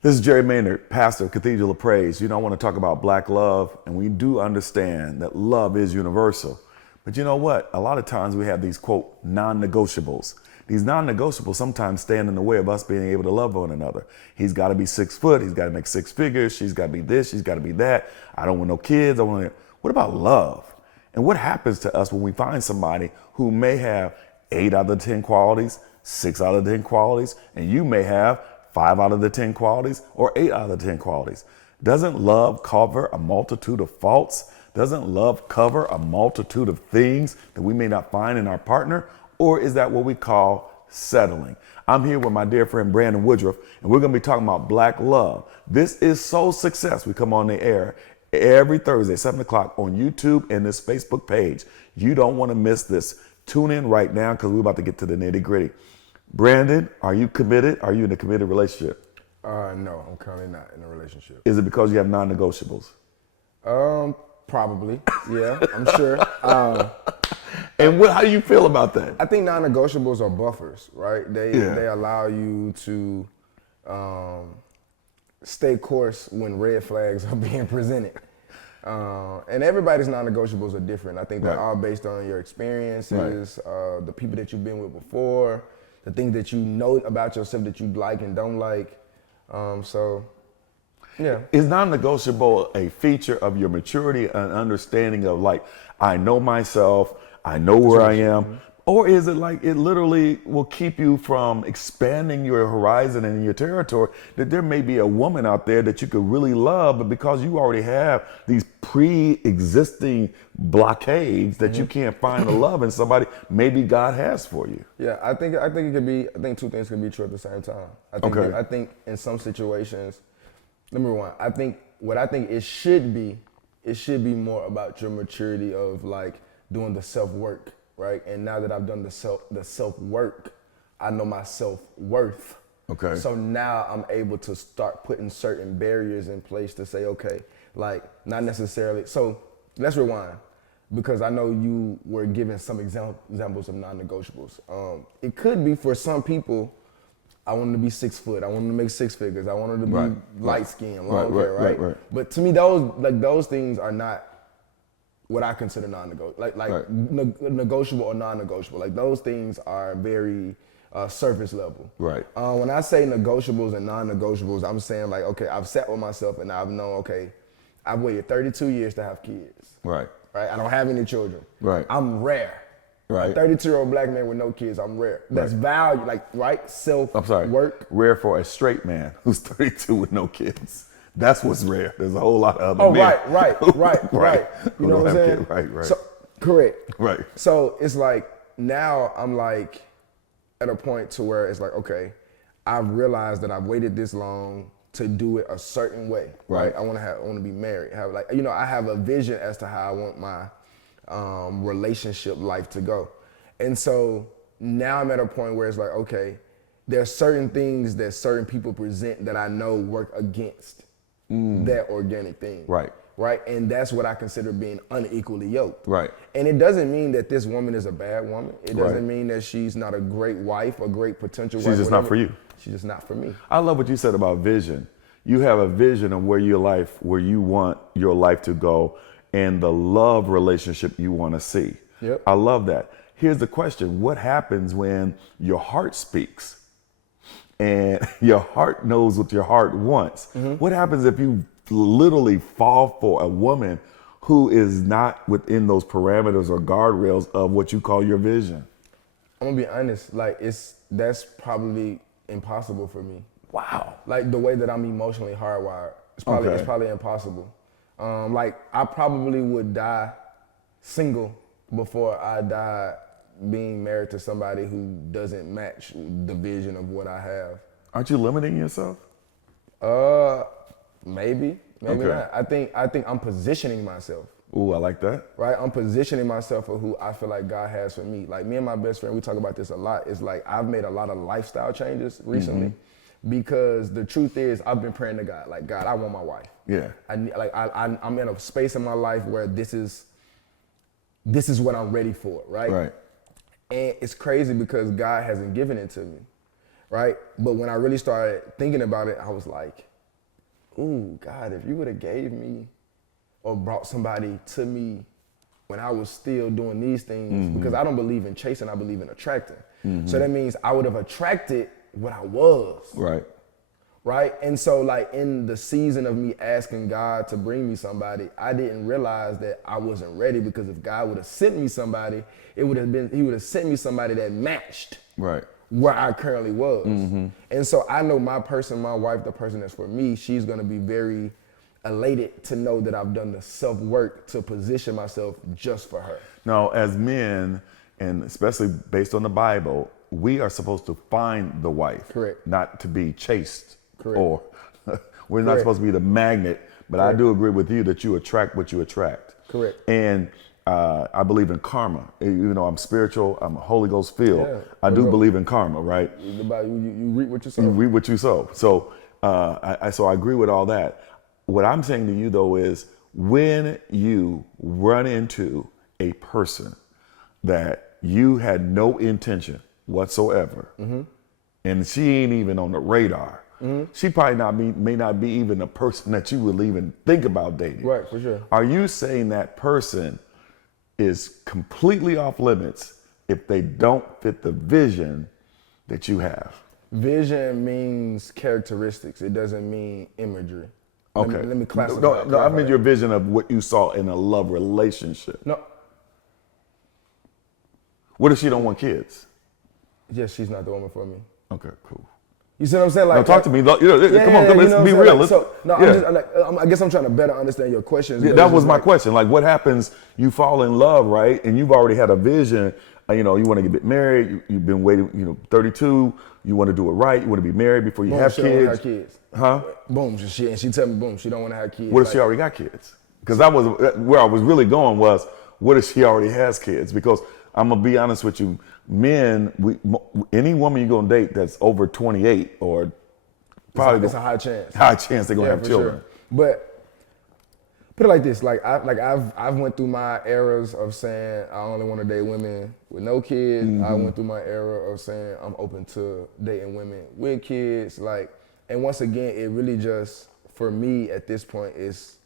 This is Jerry Maynard, pastor of Cathedral of Praise. You know, I want to talk about black love, and we do understand that love is universal. But you know what? A lot of times we have these, quote, non-negotiables. These non-negotiables sometimes stand in the way of us being able to love one another. He's got to be 6 foot. He's got to make 6 figures. She's got to be this. She's got to be that. I don't want no kids. What about love? And what happens to us when we find somebody who may have 8 out of the 10 qualities, 6 out of the 10 qualities, and you may have 5 out of the 10 qualities or 8 out of the 10 qualities? Doesn't love cover a multitude of faults? Doesn't love cover a multitude of things that we may not find in our partner? Or is that what we call settling? I'm here with my dear friend Brandon Woodruff, and we're going to be talking about black love. This is Soul Success. We come on the air every Thursday, 7 o'clock on YouTube and this Facebook page. You don't want to miss this. Tune in right now because we're about to get to the nitty gritty. Brandon, are you committed? Are you in a committed relationship? No, I'm currently not in a relationship. Is it because you have non-negotiables? Probably, yeah, I'm sure. And how do you feel about that? I think non-negotiables are buffers, right? They allow you to stay course when red flags are being presented. And everybody's non-negotiables are different. I think they're all based on your experiences, the people that you've been with before, the things that you know about yourself that you like and don't like. Yeah. Is non-negotiable a feature of your maturity and understanding of, like, I know myself, I know where I am? Or is it like it literally will keep you from expanding your horizon and your territory, that there may be a woman out there that you could really love, but because you already have these pre-existing blockades that you can't find the love in somebody maybe God has for you? Yeah, I think it could be, I think 2 things can be true at the same time. I think in some situations, number one, I think it should be more about your maturity of like doing the self-work, right? And now that I've done the self-work, I know my self-worth. Okay. So now I'm able to start putting certain barriers in place to say, okay, like not necessarily. So let's rewind, because I know you were giving some examples of non-negotiables. It could be for some people, I wanted to be 6 foot. I wanted to make 6 figures. I wanted to be light skinned, long hair, right? But to me, those things are not what I consider non-negotiable, negotiable or non-negotiable. Like those things are very surface level. Right. When I say negotiables and non-negotiables, I'm saying like, okay, I've sat with myself and I've known, okay, I've waited 32 years to have kids. Right. Right. I don't have any children. Right. I'm rare. Right. A 32-year-old black man with no kids, I'm rare. That's value, self-work. Rare for a straight man who's 32 with no kids. That's what's rare. There's a whole lot of other men. Right. You know what I'm saying? Right. So, correct. Right. So it's like, now I'm like at a point to where it's like, okay, I've realized that I've waited this long to do it a certain way. Right. I want to be married. I have a vision as to how I want my relationship life to go. And so now I'm at a point where it's like, okay, there's certain things that certain people present that I know work against that organic thing. Right. And that's what I consider being unequally yoked. Right. And it doesn't mean that this woman is a bad woman. It doesn't mean that she's not a great wife, a great potential wife. She's just not for you. She's just not for me. I love what you said about vision. You have a vision of where you want your life to go, and the love relationship you want to see. Yep. I love that. Here's the question. What happens when your heart speaks and your heart knows what your heart wants? What happens if you literally fall for a woman who is not within those parameters or guardrails of what you call your vision? I'm gonna be honest, that's probably impossible for me. Wow. Like the way that I'm emotionally hardwired, it's probably impossible. I probably would die single before I die being married to somebody who doesn't match the vision of what I have. Aren't you limiting yourself? Maybe not. I think I'm positioning myself. Ooh, I like that. Right, I'm positioning myself for who I feel like God has for me. Like me and my best friend, we talk about this a lot. It's like I've made a lot of lifestyle changes recently. Because the truth is, I've been praying to God, like, God, I want my wife. Yeah. I'm in a space in my life where this is what I'm ready for, right? Right. And it's crazy because God hasn't given it to me, right? But when I really started thinking about it, I was like, ooh, God, if you would have gave me or brought somebody to me when I was still doing these things, because I don't believe in chasing, I believe in attracting. So that means I would have attracted what I was. Right? And so like in the season of me asking God to bring me somebody, I didn't realize that I wasn't ready, because if God would have sent me somebody, he would have sent me somebody that matched where I currently was. And so I know my person, my wife, the person that's for me, she's gonna be very elated to know that I've done the self-work to position myself just for her. Now, as men, and especially based on the Bible, we are supposed to find the wife, not to be chased. Or we're not supposed to be the magnet, but I do agree with you that you attract what you attract. And I believe in karma. Even though I'm spiritual, I'm Holy Ghost filled, I do believe in karma, right? You reap what you sow. You reap what you sow. So I agree with all that. What I'm saying to you though is, when you run into a person that you had no intention whatsoever, and she ain't even on the radar, she probably may not be even a person that you would even think about dating. Right, for sure. Are you saying that person is completely off limits if they don't fit the vision that you have? Vision means characteristics. It doesn't mean imagery. Okay. Let me classify. No, I mean your vision of what you saw in a love relationship. No. What if she don't want kids? Yes, she's not the woman for me. Okay, cool. You see what I'm saying? Like, now talk to me. Come on, let's be real. I guess I'm trying to better understand your questions. Yeah, that was my question. Like, what happens? You fall in love, right? And you've already had a vision. You want to get married. You've been waiting. 32. You want to do it right. You want to be married before you have she kids. Don't want to have kids. Huh? Boom. She tell me, boom, she don't want to have kids. What if she already got kids? Because that was where I was really going. Was what if she already has kids? Because I'm gonna be honest with you, men, any woman you're gonna date that's over 28 or probably it's a high chance. High chance they're gonna have children. Sure. But put it like this: I've went through my eras of saying I only want to date women with no kids. I went through my era of saying I'm open to dating women with kids. And once again, it really just for me at this point is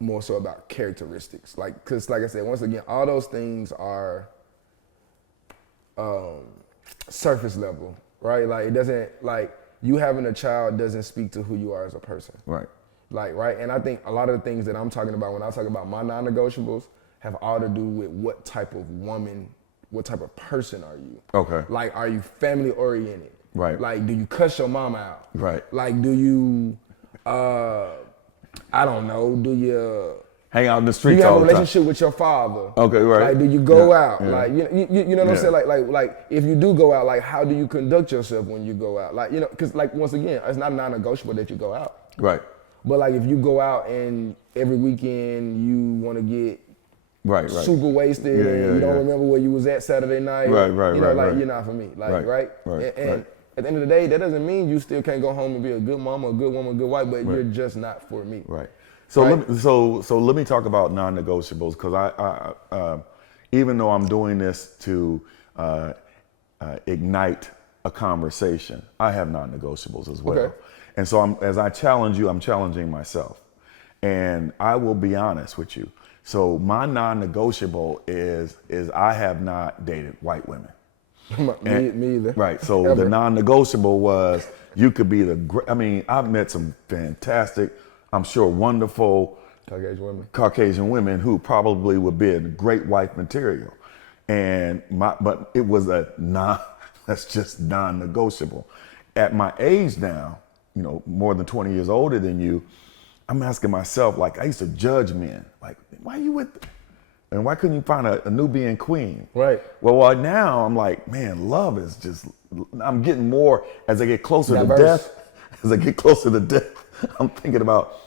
more so about characteristics. Because like I said, once again, all those things are surface level, right? It doesn't, you having a child doesn't speak to who you are as a person. Right. Right? And I think a lot of the things that I'm talking about when I talk about my non-negotiables have all to do with what type of woman, what type of person are you? Okay. Are you family oriented? Right. Do you cuss your mama out? Right. Do you, I don't know, do you hang out in the streets? Do you have all a the time? relationship with your father? Okay, right. Do you go out? Yeah. You know what I'm saying? If you do go out, how do you conduct yourself when you go out? Because once again, it's not non-negotiable that you go out. Right. But if you go out and every weekend you want to get super wasted and you don't remember where you was at Saturday night, you're not for me. Right. And at the end of the day, that doesn't mean you still can't go home and be a good mama, a good woman, a good wife, but you're just not for me. Right. So let me talk about non-negotiables, because I even though I'm doing this to ignite a conversation, I have non-negotiables as well. Okay. And so as I challenge you, I'm challenging myself. And I will be honest with you. So my non-negotiable is I have not dated white women. Me either. Right. So Ever. the non-negotiable was you could be I've met some fantastic, I'm sure wonderful Caucasian women who probably would be a great wife material. But it was that's just non-negotiable. At my age now, more than 20 years older than you, I'm asking myself, I used to judge men, why you with, and why couldn't you find a Nubian queen? Right. Well, now I'm like, man, love is just, I'm getting more as I get closer Diverse. to death. As I get closer to death, I'm thinking about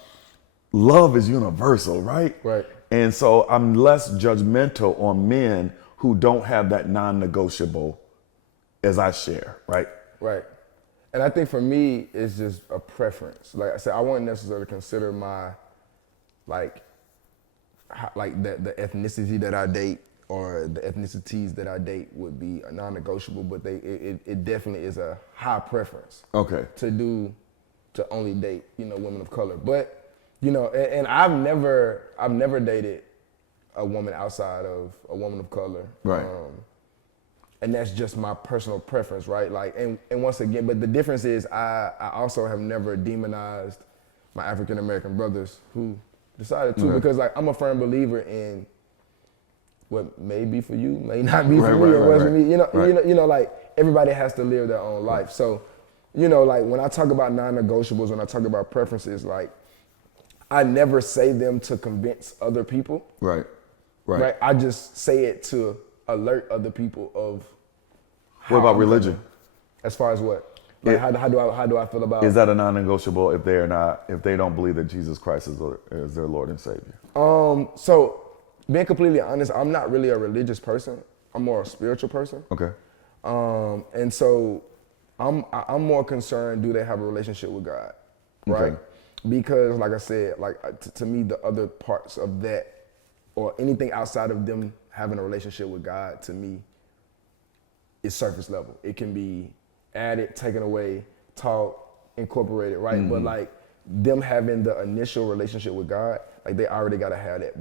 love is universal, right? Right. And so I'm less judgmental on men who don't have that non-negotiable as I share, right? Right. And I think for me, it's just a preference. Like I said, I wouldn't necessarily consider my, the ethnicity that I date or the ethnicities that I date would be a non-negotiable, but it definitely is a high preference. Okay. To only date, women of color. But, and I've never dated a woman outside of a woman of color. Right. And that's just my personal preference, right? Like, and once again, but the difference is I also have never demonized my African American brothers who decided to, because like I'm a firm believer in what may be for you may not be for me, or wasn't me. Like everybody has to live their own life. So, like when I talk about non-negotiables, when I talk about preferences, like I never say them to convince other people. Right. I just say it to alert other people of. What about religion? As far as what? Like how do I feel about? Is that a non-negotiable if they don't believe that Jesus Christ is their Lord and Savior? So being completely honest, I'm not really a religious person. I'm more a spiritual person. Okay. And so I'm more concerned, do they have a relationship with God? Right? Okay. Because like I said, to me, the other parts of that or anything outside of them having a relationship with God, to me, is surface level. It can be added, taken away, taught, incorporated, right? Mm-hmm. But like them having the initial relationship with God, like they already gotta have that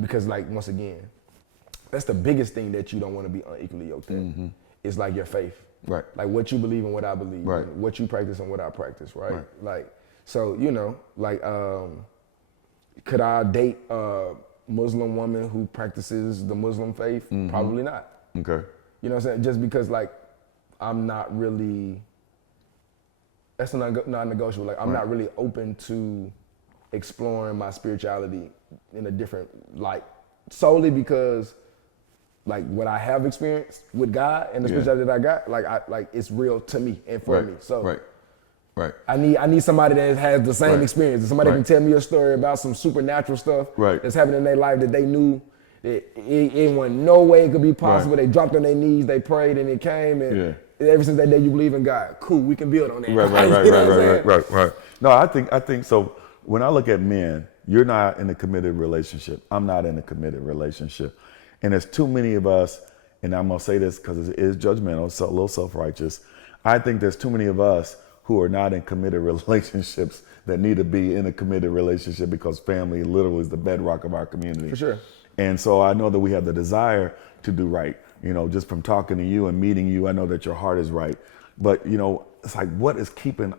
because like once again, that's the biggest thing that you don't want to be unequally yoked in. Mm-hmm. It's like your faith. Right. Like what you believe and what I believe. Right. And what you practice and what I practice, right? Like, so, could I date a Muslim woman who practices the Muslim faith? Mm-hmm. Probably not. Okay. You know what I'm saying? Just because like I'm not really, that's a non-negotiable. Like I'm not really open to exploring my spirituality in a different light, solely because like what I have experienced with God and the spirituality that I got, like it's real to me and for me. So I need somebody that has the same experience. Somebody can tell me a story about some supernatural stuff that's happening in their life that they knew that it wasn't no way it could be possible. They dropped on their knees, they prayed, and it came. And ever since that day, you believe in God. Cool, we can build on that. Right. No, I think so. When I look at men, you're not in a committed relationship. I'm not in a committed relationship. And there's too many of us, and I'm gonna say this because it is judgmental, so a little self-righteous. I think there's too many of us who are not in committed relationships that need to be in a committed relationship because family literally is the bedrock of our community. For sure. And so I know that we have the desire to do right. Just from talking to you and meeting you, I know that your heart is right. But, it's like, what is keeping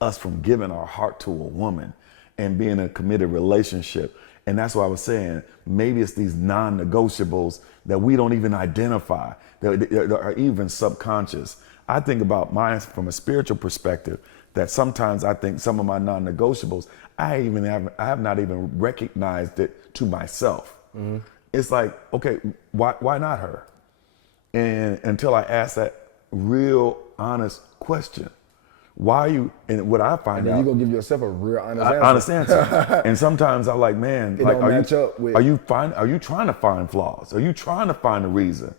us from giving our heart to a woman and being in a committed relationship? And that's what I was saying. Maybe it's these non-negotiables that we don't even identify, that are even subconscious. I think about mine from a spiritual perspective, that sometimes I think some of my non-negotiables, I have not even recognized it to myself. Mm-hmm. It's like, okay, why not her? And until I ask that real honest question, why are you? And what I find out, you're gonna give yourself a real honest answer. And sometimes I'm like, man, it like, don't match up with. Are you trying to find flaws? Are you trying to find a reason?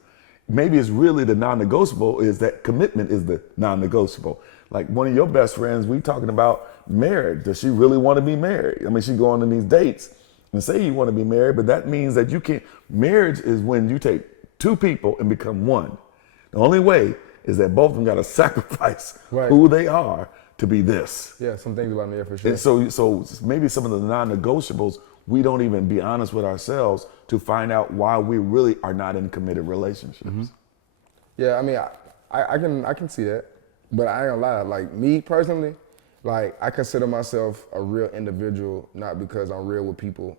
Maybe it's really the non-negotiable is that commitment is the non-negotiable. Like one of your best friends, we talking about marriage. Does she really want to be married? I mean, she going on these dates and say you want to be married, but that means that you can't. Marriage is when you take two people and become one. The only way is that both of them got to sacrifice who they are to be this. Yeah, some things about me for sure. And so maybe some of the non-negotiables, we don't even be honest with ourselves to find out why we really are not in committed relationships. Mm-hmm. Yeah, I mean, I can see that, but I ain't gonna lie. Like me personally, like I consider myself a real individual, not because I'm real with people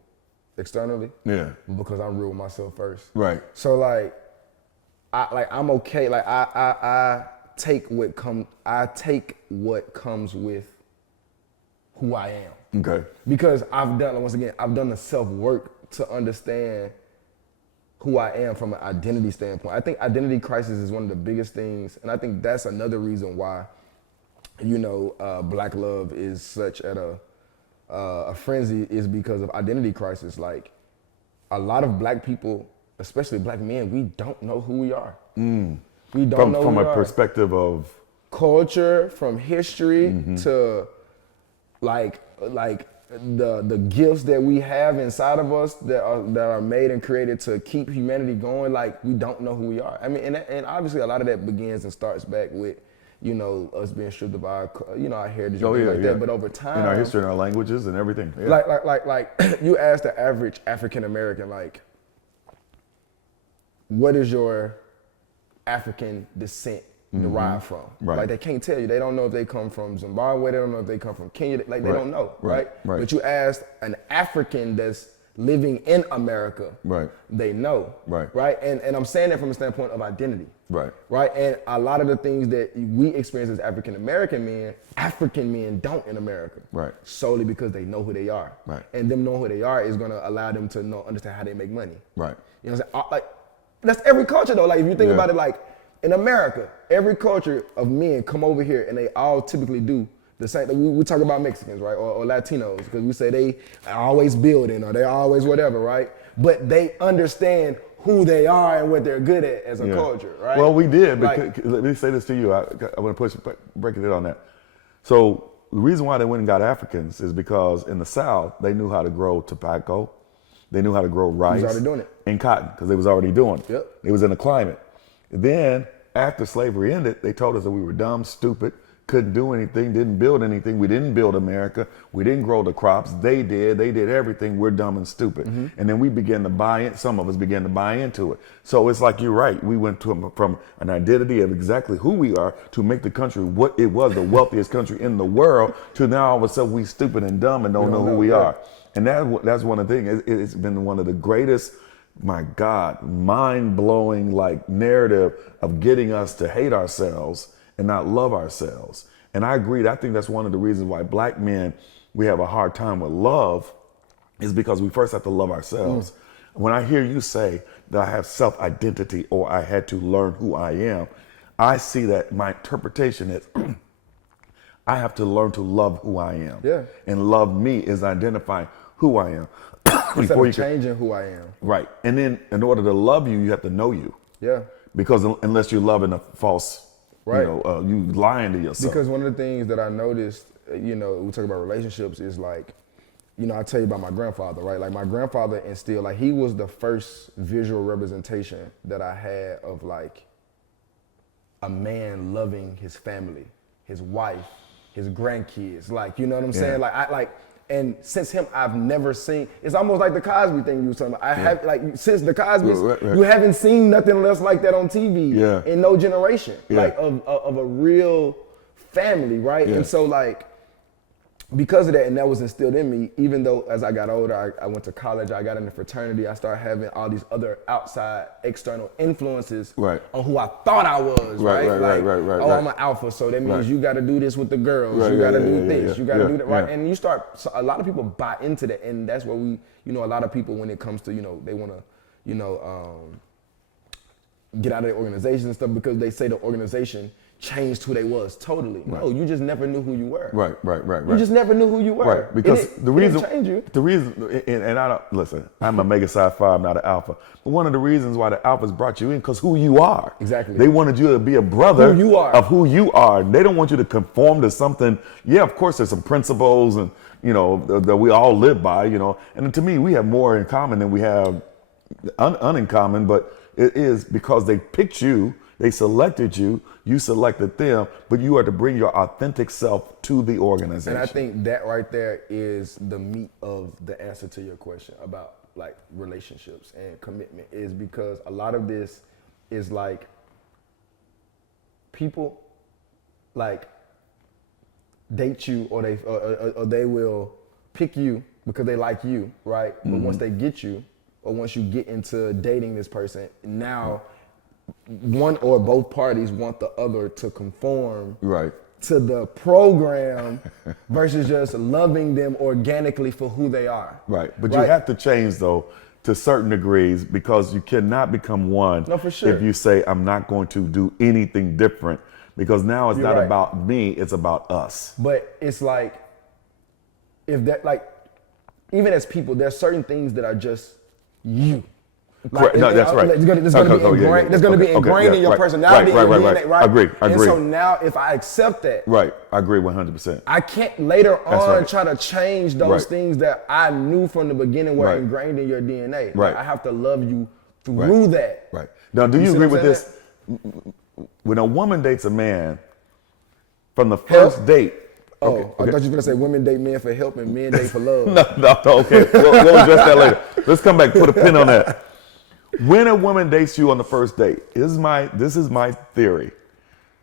externally, but because I'm real with myself first. Right. So like, I'm okay. Like I take what comes with who I am. Okay. Because I've done the self-work to understand who I am from an identity standpoint. I think identity crisis is one of the biggest things, and I think that's another reason why, Black love is such at a frenzy, is because of identity crisis. Like, a lot of Black people, especially Black men, we don't know who we are. We don't know from a perspective of culture, from history to like the gifts that we have inside of us that are made and created to keep humanity going, like we don't know who we are. I mean, and obviously a lot of that begins and starts back with, you know, us being stripped of our, you know, our heritage and things like that. But over time, in our history and our languages and everything. Yeah. Like you ask the average African American, like, what is your African descent derived from? Right. Like they can't tell you. They don't know if they come from Zimbabwe. They don't know if they come from Kenya. Like they don't know, right? But you ask an African that's living in America, they know, right? And I'm saying that from a standpoint of identity, right? And a lot of the things that we experience as African men don't in America, solely because they know who they are, and them knowing who they are is gonna allow them to understand how they make money, right? You know what I'm saying? Like that's every culture though. Like if you think about it, like in America, every culture of men come over here and they all typically do the same. We talk about Mexicans, right, or Latinos, because we say they are always building or they always whatever, right? But they understand who they are and what they're good at as a culture, right? Well, we did. Like, let me say this to you. I want to break it in on that. So the reason why they went and got Africans is because in the South, they knew how to grow tobacco. They knew how to grow rice. They was already doing it. And cotton, because they was already doing it. Yep. It was in the climate. Then, after slavery ended, they told us that we were dumb, stupid, couldn't do anything, didn't build anything. We didn't build America. We didn't grow the crops. They did. They did everything. We're dumb and stupid. And then we began to buy in. Some of us began to buy into it. So it's like you're right. We went from an identity of exactly who we are to make the country what it was, the wealthiest country in the world, to now all of a sudden we stupid and dumb and don't know who we are. And that's one of the things. It's been one of the greatest, my God, mind-blowing like narrative of getting us to hate ourselves and not love ourselves. And I agree. I think that's one of the reasons why black men, we have a hard time with love, is because we first have to love ourselves. When I hear you say that I have self-identity or I had to learn who I am, I see that my interpretation is I have to learn to love who I am. Yeah. And love me is identifying who I am. Instead of changing who I am. Right. And then in order to love you, you have to know you. Yeah. Because unless you're loving a false, you lying to yourself. Because one of the things that I noticed, we talk about relationships, is like, I tell you about my grandfather, right? Like my grandfather instilled, like he was the first visual representation that I had of like a man loving his family, his wife, his grandkids. Like, you know what I'm saying? And since him, I've never seen, it's almost like the Cosby thing you were talking about. I have, like, since the Cosby's, you haven't seen nothing else like that on TV in no generation, like of a real family, right? And so like, because of that, and that was instilled in me, even though as I got older, I went to college, I got into fraternity, I started having all these other outside external influences on who I thought I was, right? I'm an alpha, so that means you got to do this with the girls, you got to do this, you got to do that, right? And you start, so a lot of people buy into that, and that's where we, a lot of people, when it comes to, they want to, get out of the organization and stuff because they say the organization changed who they was totally. No, you just never knew who you were. Right. You just never knew who you were. Right, because the reason, and I don't, listen, I'm a mega psi 5, not an alpha. But one of the reasons why the alphas brought you in, because who you are. Exactly. They wanted you to be a brother who you are. of who you are. They don't want you to conform to something. Yeah, of course there's some principles and, that we all live by, And to me, we have more in common than we have in common, but it is because they picked you. They selected you, you selected them, but you are to bring your authentic self to the organization. And I think that right there is the meat of the answer to your question about like relationships and commitment, is because a lot of this is like people like date you or they will pick you because they like you, right? But once they get you, or once you get into dating this person, now one or both parties want the other to conform to the program versus just loving them organically for who they are. Right, but you have to change though to certain degrees, because you cannot become one if you say I'm not going to do anything different, because now it's not about me, it's about us. But it's like, if that, like, even as people, there's certain things that are just you. Like, No, that's right. It's going to be ingrained in your personality. Right. Agree. And so now, if I accept that, right, I agree 100%. I can't later on try to change those things that I knew from the beginning were ingrained in your DNA. Right. Like, I have to love you through that. Right. Now, do you agree with this? When a woman dates a man, from the first date. I thought you were going to say women date men for help and men date for love. No, okay. We'll address that later. Let's come back, put a pin on that. When a woman dates you on the first date, this is my theory.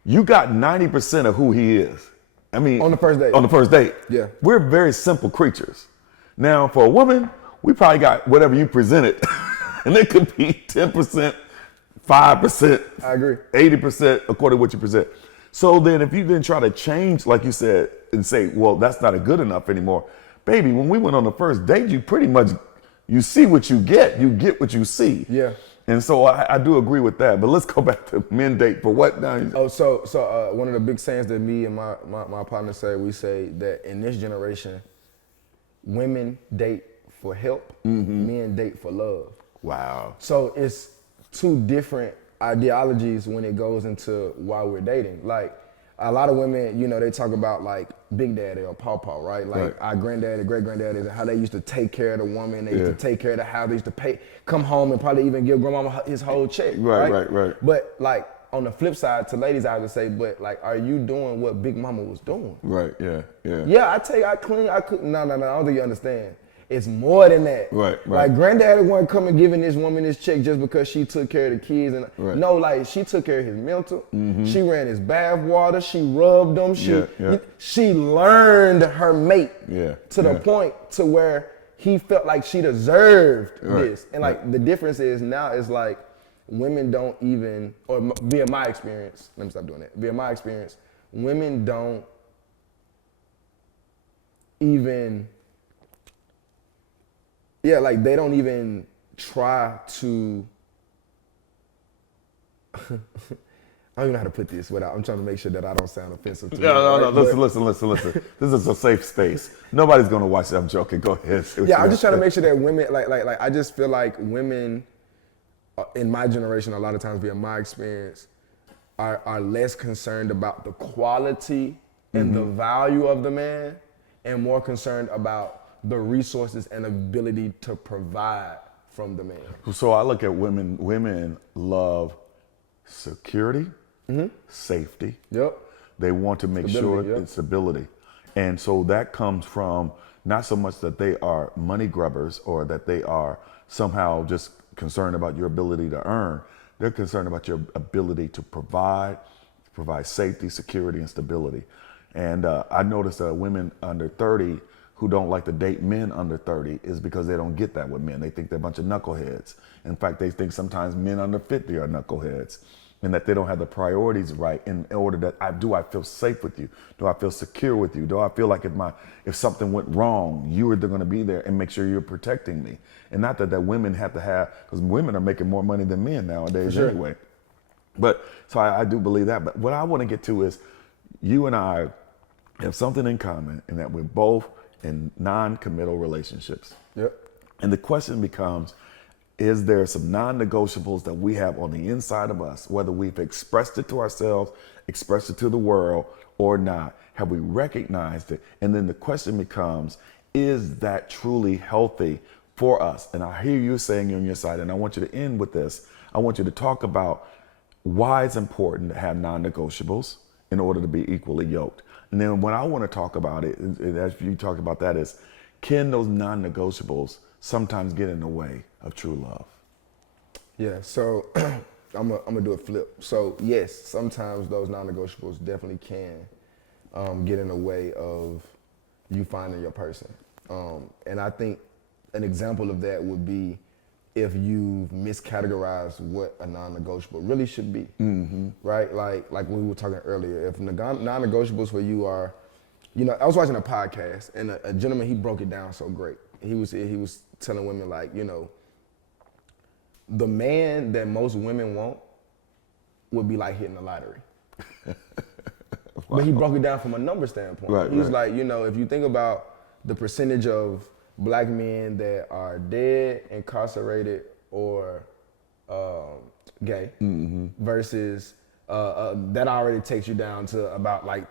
You got 90% of who he is. I mean, on the first date. On the first date. Yeah. We're very simple creatures. Now, for a woman, we probably got whatever you presented. And it could be 10%, 5%. I agree. 80% according to what you present. So then if you then try to change, like you said, and say, well, that's not a good enough anymore. Baby, when we went on the first date, you pretty much, you see what you get what you see. Yeah. And so I do agree with that. But let's go back to men date for what now? So one of the big sayings that me and my partner say, we say that in this generation, women date for help, men date for love. Wow. So it's two different ideologies when it goes into why we're dating. Like, a lot of women, you know, they talk about like Big Daddy or Pawpaw, right? Like our granddaddy, great granddaddy, and how they used to take care of the woman, they used to take care of the house, they used to come home and probably even give grandmama his whole check. Right. But like on the flip side, to ladies, I would say, but like, are you doing what Big Mama was doing? Right, yeah. Yeah, I clean, I cook. No, I don't think you understand. It's more than that. Right. Like, granddaddy wasn't coming giving this woman this check just because she took care of the kids. And no, like, she took care of his mental. She ran his bath water. She rubbed him. She learned her mate to the point to where he felt like she deserved this. And like, the difference is now is like, women don't even, or via my experience, let me stop doing that. Via my experience, women don't even, like, they don't even try to, I don't even know how to put this without, I'm trying to make sure that I don't sound offensive to you. No, listen. This is a safe space. Nobody's gonna watch that. I'm joking. Go ahead. I'm just trying to make sure that women, like, I just feel like women in my generation, a lot of times, via my experience, are less concerned about the quality and the value of the man, and more concerned about the resources and ability to provide from the man. So I look at women. Women love security, safety. Yep. They want to make sure it's stability, and so that comes from not so much that they are money grubbers or that they are somehow just concerned about your ability to earn. They're concerned about your ability to provide safety, security, and stability. And I noticed that women under 30 who don't like to date men under 30 is because they don't get that with men. They think they're a bunch of knuckleheads. In fact, they think sometimes men under 50 are knuckleheads, and that they don't have the priorities right in order that do I feel safe with you? Do I feel secure with you? Do I feel like if something went wrong, you are going to be there and make sure you're protecting me? And not that women have to have, because women are making more money than men nowadays anyway. But so I do believe that. But what I want to get to is you and I have something in common in that we're both in non-committal relationships. Yep. And the question becomes, is there some non-negotiables that we have on the inside of us, whether we've expressed it to ourselves, expressed it to the world, or not? Have we recognized it? And then the question becomes, is that truly healthy for us? And I hear you saying on your side, and I want you to end with this. I want you to talk about why it's important to have non-negotiables in order to be equally yoked. And then what I want to talk about it, as you talk about that, is can those non-negotiables sometimes get in the way of true love? Yeah, so I'm gonna do a flip. So yes, sometimes those non-negotiables definitely can get in the way of you finding your person. And I think an example of that would be if you miscategorize what a non-negotiable really should be, right? Like we were talking earlier, if non-negotiables for you are, you know, I was watching a podcast and a gentleman, he broke it down so great. He was telling women, like, you know, the man that most women want would be like hitting the lottery. But he broke it down from a number standpoint. He was like, you know, if you think about the percentage of black men that are dead, incarcerated, or gay versus that already takes you down to about like,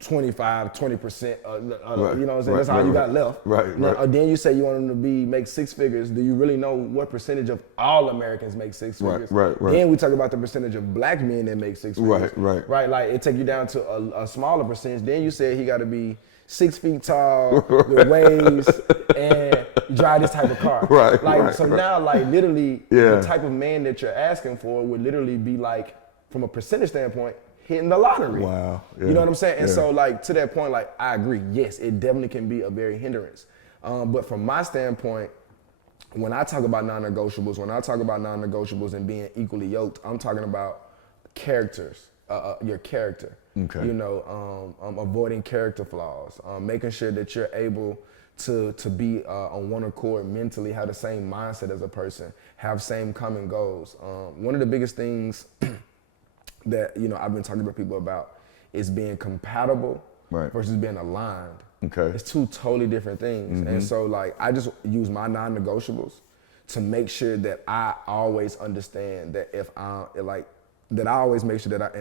25, 20%, you know what I'm saying? That's how you got left. Now, then you say you want them to make six figures. Do you really know what percentage of all Americans make six figures? Then we talk about the percentage of black men that make six figures. Right, like it take you down to a smaller percentage. Then you said he got to be 6 feet tall, with waves, and drive this type of car. Now, like literally, the type of man that you're asking for would literally be like, from a percentage standpoint, hitting the lottery. Wow. You know what I'm saying? And so like to that point, like I agree, yes, it definitely can be a very hindrance. But from my standpoint, when I talk about non-negotiables and being equally yoked, I'm talking about characters, your character. Okay. Avoiding character flaws, making sure that you're able to be on one accord mentally, have the same mindset as a person, have same common goals. One of the biggest things that I've been talking to people about is being compatible versus being aligned. Okay. It's two totally different things. And so like I just use my non-negotiables to make sure that I always understand that I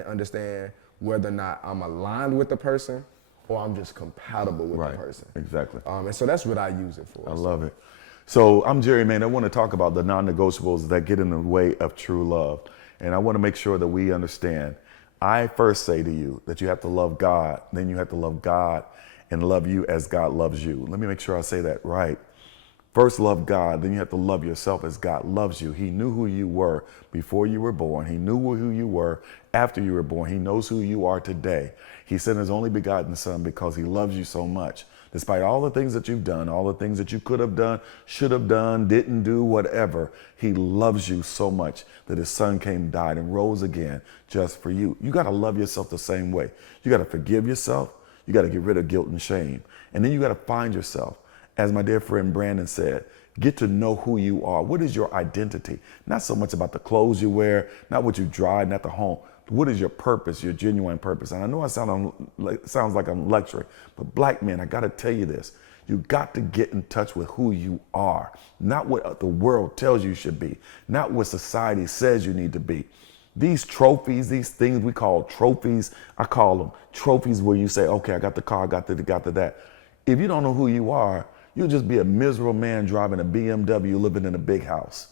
understand whether or not I'm aligned with the person or I'm just compatible with the person. Exactly. And so that's what I use it for. I love it. So I'm Jerry Maynard. I want to talk about the non-negotiables that get in the way of true love. And I want to make sure that we understand. I first say to you that you have to love God, then you have to love God and love you as God loves you. Let me make sure I say that right. First love God, then you have to love yourself as God loves you. He knew who you were before you were born. He knew who you were after you were born. He knows who you are today. He sent his only begotten son because he loves you so much. Despite all the things that you've done, all the things that you could have done, should have done, didn't do, whatever, he loves you so much that his son came, died, and rose again just for you. You got to love yourself the same way. You got to forgive yourself. You got to get rid of guilt and shame. And then you got to find yourself. As my dear friend Brandon said, get to know who you are. What is your identity? Not so much about the clothes you wear, not what you drive, not the home. What is your purpose, your genuine purpose? And I know sounds like I'm lecturing, but black men, I got to tell you this. You got to get in touch with who you are, not what the world tells you should be, not what society says you need to be. These trophies, these things we call trophies, I call them trophies where you say, okay, I got the car, I got that. If you don't know who you are, you'll just be a miserable man driving a BMW, living in a big house.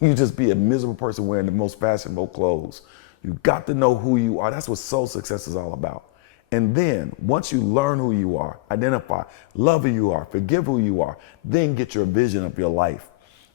You just be a miserable person wearing the most fashionable clothes. You got to know who you are. That's what soul success is all about. And then once you learn who you are, identify, love who you are, forgive who you are, then get your vision of your life.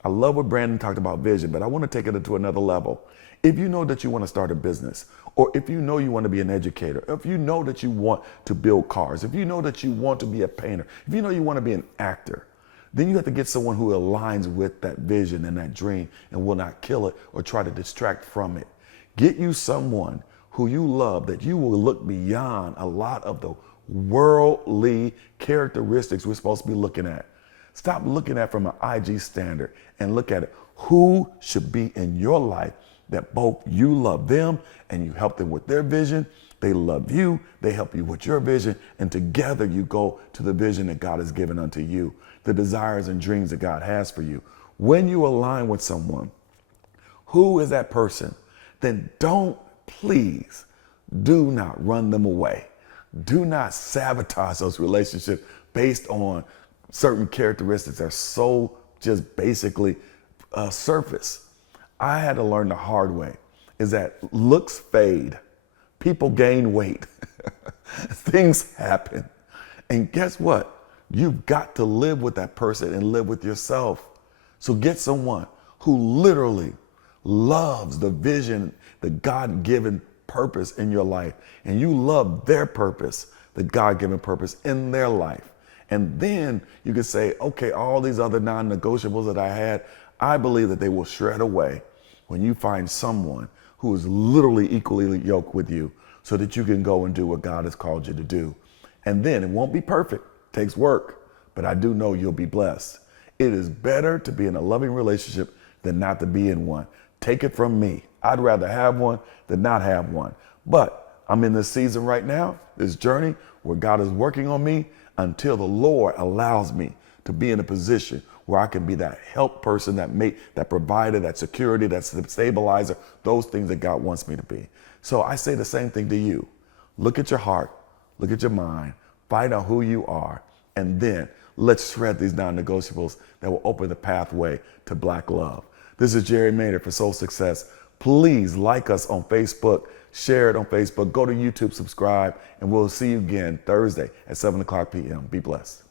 I love what Brandon talked about vision, but I want to take it to another level. If you know that you want to start a business, or if you know you want to be an educator, if you know that you want to build cars, if you know that you want to be a painter, if you know you want to be an actor, then you have to get someone who aligns with that vision and that dream and will not kill it or try to distract from it. Get you someone who you love, that you will look beyond a lot of the worldly characteristics we're supposed to be looking at. Stop looking at from an IG standard and look at it. Who should be in your life that both you love them and you help them with their vision, they love you, they help you with your vision, and together you go to the vision that God has given unto you, the desires and dreams that God has for you. When you align with someone, who is that person? Then please do not run them away. Do not sabotage those relationships based on certain characteristics that are so just basically surface. I had to learn the hard way is that looks fade. People gain weight. Things happen. And guess what? You've got to live with that person and live with yourself. So get someone who literally loves the vision, the God-given purpose in your life, and you love their purpose, the God-given purpose in their life. And then you can say, okay, all these other non-negotiables that I had, I believe that they will shred away when you find someone who is literally equally yoked with you so that you can go and do what God has called you to do. And then it won't be perfect, it takes work, but I do know you'll be blessed. It is better to be in a loving relationship than not to be in one. Take it from me. I'd rather have one than not have one. But I'm in this season right now, this journey where God is working on me until the Lord allows me to be in a position where I can be that help person, that mate, that provider, that security, that stabilizer, those things that God wants me to be. So I say the same thing to you. Look at your heart, look at your mind, find out who you are, and then let's shred these non-negotiables that will open the pathway to Black love. This is Jerry Maynard for Soul Success. Please like us on Facebook, share it on Facebook, go to YouTube, subscribe, and we'll see you again Thursday at 7 o'clock p.m. Be blessed.